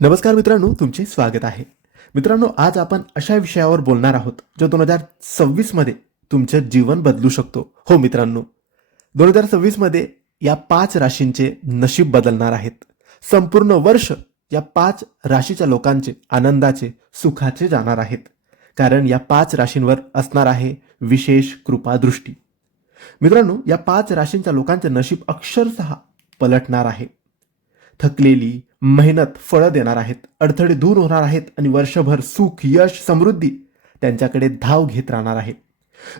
नमस्कार मित्रांनो तुमचे स्वागत आहे. मित्रांनो आज आपण अशा विषयावर बोलणार आहोत जो दोन हजार सव्वीसमध्ये तुमचं जीवन बदलू शकतो. हो मित्रांनो दोन हजार सव्वीसमध्ये या पाच राशींचे नशीब बदलणार आहेत. संपूर्ण वर्ष या पाच राशीच्या लोकांचे आनंदाचे सुखाचे जाणार आहेत. कारण या पाच राशींवर असणार आहे विशेष कृपादृष्टी. मित्रांनो या पाच राशींच्या लोकांचे नशीब अक्षरशः पलटणार आहे. थकलेली मेहनत फळं देणार आहेत अडथळे दूर होणार आहेत आणि वर्षभर सुख यश समृद्धी त्यांच्याकडे धाव घेत राहणार आहे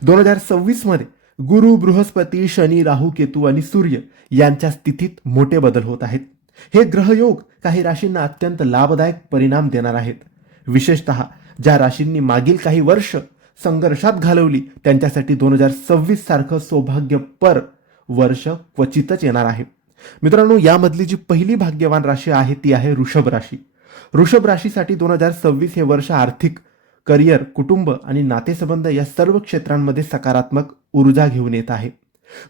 दोन हजार सव्वीसमध्ये गुरु बृहस्पती शनी राहू केतू आणि सूर्य यांच्या स्थितीत मोठे बदल होत आहेत. हे ग्रहयोग काही राशींना अत्यंत लाभदायक परिणाम देणार आहेत. विशेषतः ज्या राशींनी मागील काही वर्ष संघर्षात घालवली त्यांच्यासाठी दोन हजार सव्वीस सारखं सौभाग्यपर वर्ष क्वचितच येणार आहे. मित्रांनो यामधली जी पहिली भाग्यवान राशी आहे ती आहे वृषभ राशी. वृषभ राशीसाठी दोन हजार सव्वीस हे वर्ष आर्थिक करिअर कुटुंब आणि नातेसंबंध या सर्व क्षेत्रांमध्ये सकारात्मक ऊर्जा घेऊन येत आहे.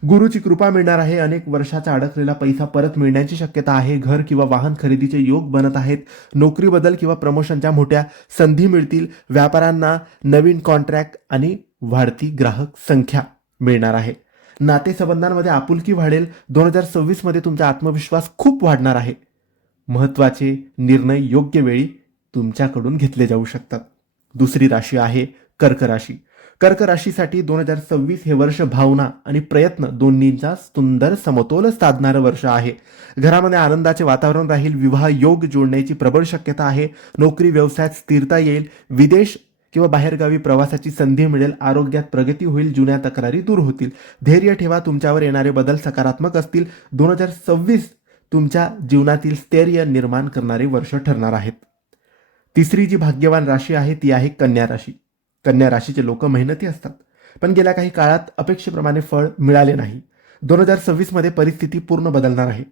गुरुची कृपा मिळणार आहे अनेक वर्षाचा अडकलेला पैसा परत मिळण्याची शक्यता आहे घर किंवा वाहन खरेदीचे योग बनत आहेत नोकरी बदल किंवा प्रमोशनच्या मोठ्या संधी मिळतील व्यापाऱ्यांना नवीन कॉन्ट्रॅक्ट आणि वाढती ग्राहक संख्या मिळणार आहे. नातेसंबंधांमध्ये आपुलकी वाढेल. दोन हजार सव्वीसमध्ये तुमचा आत्मविश्वास खूप वाढणार आहे. महत्त्वाचे निर्णय योग्य वेळी तुमच्याकडून घेतले जाऊ शकतात. दुसरी राशी आहे कर्क राशी. कर्क राशीसाठी दोन हजार सव्वीस हे वर्ष भावना आणि प्रयत्न दोन्हींचा सुंदर समतोल साधणारं वर्ष आहे. घरामध्ये आनंदाचे वातावरण राहील. विवाह योग जोडण्याची प्रबळ शक्यता आहे. नोकरी व्यवसायात स्थिरता येईल. विदेश किंवा बाहेरगावी प्रवासाची संधी मिळेल आरोग्यात प्रगती होईल जुन्या तक्रारी दूर होतील. धैर्य ठेवा तुमच्यावर येणारे बदल सकारात्मक असतील. दोन हजार सव्वीस तुमच्या जीवनातील स्थैर्य निर्माण करणारे वर्ष ठरणार आहेत. तिसरी जी भाग्यवान राशी आहे ती आहे कन्या राशी. कन्या राशीचे लोक मेहनती असतात. पण गेल्या काही काळात अपेक्षेप्रमाणे फळ मिळाले नाही. दोन हजार सव्वीसमध्ये परिस्थिती पूर्ण बदलणार आहे.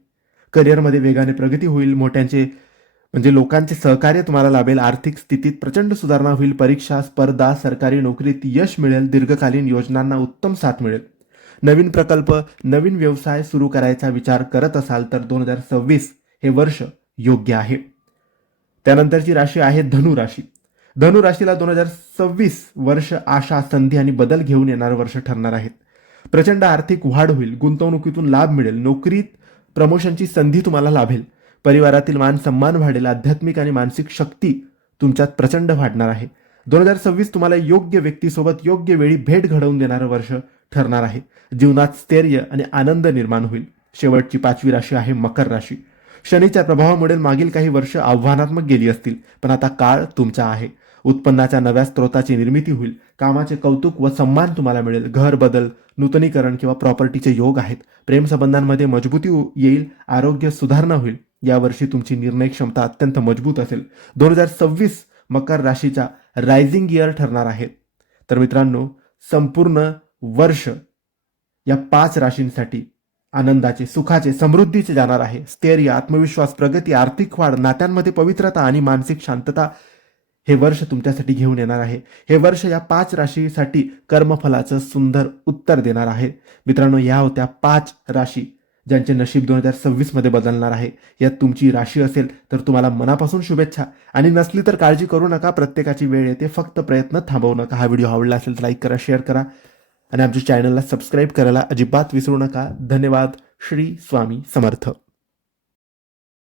करिअरमध्ये वेगाने प्रगती होईल मोठ्यांचे म्हणजे लोकांचे सहकार्य तुम्हाला लाभेल आर्थिक स्थितीत प्रचंड सुधारणा होईल परीक्षा स्पर्धा सरकारी नोकरीत यश मिळेल दीर्घकालीन योजनांना उत्तम साथ मिळेल. नवीन प्रकल्प नवीन व्यवसाय सुरू करायचा विचार करत असाल तर दोन हजार सव्वीस हे वर्ष योग्य आहे. त्यानंतरची राशी आहे धनु राशी. धनु राशीला दोन हजार सव्वीस वर्ष आशा संधी आणि बदल घेऊन येणारं वर्ष ठरणार आहेत. प्रचंड आर्थिक वाढ होईल गुंतवणुकीतून लाभ मिळेल नोकरीत प्रमोशनची संधी तुम्हाला लाभेल. परिवारातील मान सन्मान वाढेल आध्यात्मिक आणि मानसिक शक्ती तुमच्यात प्रचंड वाढणार आहे. दोन हजार सव्वीस तुम्हाला योग्य व्यक्तीसोबत योग्य वेळी भेट घडवून देणारं वर्ष ठरणार आहे. जीवनात स्थैर्य आणि आनंद निर्माण होईल. शेवटची पाचवी राशी आहे मकर राशी. शनीच्या प्रभावामुळे मागील काही वर्ष आव्हानात्मक गेली असतील पण आता काळ तुमचा आहे. उत्पन्नाच्या नव्या स्रोताची निर्मिती होईल. कामाचे कौतुक व सन्मान तुम्हाला मिळेल. घर बदल नूतनीकरण किंवा प्रॉपर्टीचे योग आहेत. प्रेमसंबंधांमध्ये मजबूती येईल आरोग्य सुधारणा होईल. यावर्षी तुमची निर्णय क्षमता अत्यंत मजबूत असेल. दोन हजार सव्वीस मकर राशीच्या रायझिंग इयर ठरणार आहे. तर मित्रांनो संपूर्ण वर्ष या पाच राशींसाठी आनंदाचे सुखाचे समृद्धीचे जाणार आहे. स्थैर्य आत्मविश्वास प्रगती आर्थिक वाढ नात्यांमध्ये पवित्रता आणि मानसिक शांतता हे वर्ष तुमच्यासाठी घेऊन येणार आहे. हे वर्ष या पाच राशीसाठी कर्मफलाचं सुंदर उत्तर देणार आहे. मित्रांनो या होत्या पाच राशी. ज्यांचे नशीब दोन हजार सव्वीसमध्ये बदलणार आहे. यात तुमची राशी असेल तर तुम्हाला मनापासून शुभेच्छा. आणि नसली तर काळजी करू नका. प्रत्येकाची वेळ येते. फक्त प्रयत्न थांबवू नका. हा व्हिडिओ आवडला असेल तर लाईक करा शेअर करा. आणि आमच्या चॅनलला सबस्क्राईब करायला अजिबात विसरू नका. धन्यवाद. श्री स्वामी समर्थ.